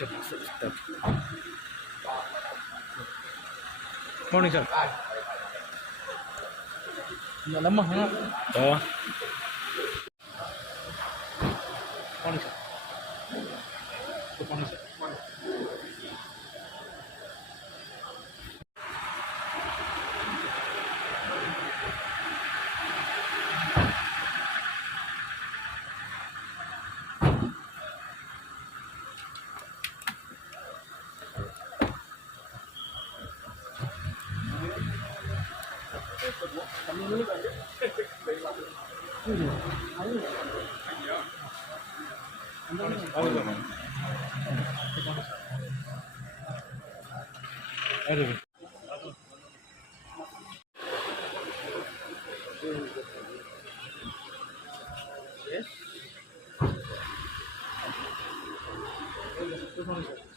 Stop. Morning, sir. Nggak lemah, nggak? Oh. Morning, sir. Good morning, sir. Aduh. Yes. Good morning, sir.